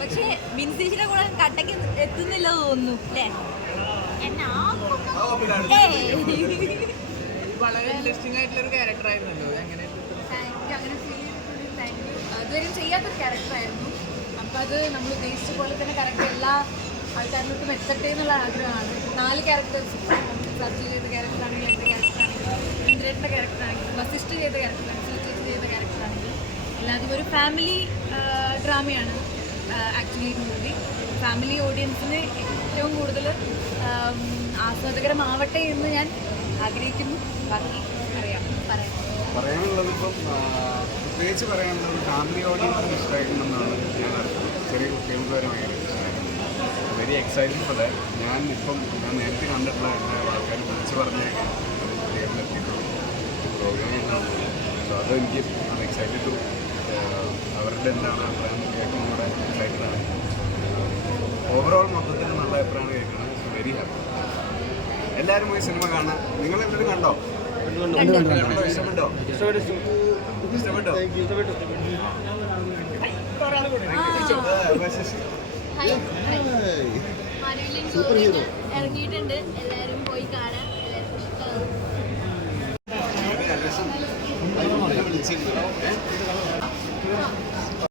പക്ഷേ ബിൻസീഷിനെ കൂടെ കട്ടക്ക് എത്തുന്നില്ല തോന്നുന്നു അല്ലേ. വളരെ ഇൻട്രസ്റ്റിംഗ് ആയിട്ടുള്ള ഒരു ക്യാരക്ടർ ആയിരുന്നല്ലോ എങ്ങനെ? അതുവരെയും ചെയ്യാത്തൊരു ക്യാരക്ടറായിരുന്നു അപ്പം അത് നമ്മൾ ഉദ്ദേശിച്ച പോലെ തന്നെ കറക്റ്റ് എല്ലാ ആൾക്കാരിലോട്ടും എത്തട്ടെ എന്നുള്ള ആഗ്രഹമാണ്. നാല് ക്യാരക്ടേഴ്സ് സബ്ജി ചെയ്ത ക്യാരക്ടറാണെങ്കിൽ എന്റെ ക്യാരക്ടറാണെങ്കിൽ ഇന്ദ്രേട്ടന്റെ ക്യാരക്ടറാണെങ്കിൽ വസിഷ്ഠ ചെയ്ത ക്യാരക്ടറാണെങ്കിൽ സീറ്റേജ് ചെയ്ത ക്യാരക്ടറാണെങ്കിലും എല്ലാതും ഒരു ഫാമിലി ഡ്രാമയാണ് ആക്ച്വലി മൂവി ഫാമിലി ഓഡിയൻസിന് ഏറ്റവും കൂടുതൽ ആസ്വാദകരമാവട്ടെ എന്ന് ഞാൻ ആഗ്രഹിക്കുന്നു. ബാക്കി അറിയാം. പറയാം. പറയാനുള്ളത് ഇപ്പം പ്രത്യേകിച്ച് പറയാനുള്ളത് ഫാമിലി ഓഡിയൻസിന് ഇഷ്ടമായിരിക്കുമെന്നാണ് ഞാൻ ചെറിയ കുട്ടികൾക്ക് വരെ ഭയങ്കര വെരി എക്സൈറ്റഡ് ഫോർ ദാറ്റ് ഞാൻ ഇപ്പം ഞാൻ നേരത്തെ കണ്ടിട്ടുള്ള ആൾക്കാർ വിളിച്ച് പറഞ്ഞേക്കാം. പ്രോഗ്രാം സോ അത് എനിക്ക് അത് എക്സൈറ്റഡ് ടു അവരുടെ എന്താണ് അഭിപ്രായം കേൾക്കുമ്പോൾ കൂടെ എക്സൈറ്റഡ് ആണ്. ഓവറോൾ മൊത്തത്തിൽ നല്ല അഭിപ്രായമാണ് കേൾക്കുന്നത് വെരി ഹാപ്പി എല്ലാവരും പോയി സിനിമ കാണാൻ. നിങ്ങൾ എന്തെങ്കിലും കണ്ടോ? കണ്ടോ ഇഷ്ടപ്പെട്ടോ ഇഷ്ടപ്പെട്ടോ. Super ചോറ് hero. ഇറങ്ങിയിട്ടുണ്ട് എല്ലാവരും പോയി കാണാം ഇഷ്ടമാവും വിളിച്ചിരുന്നു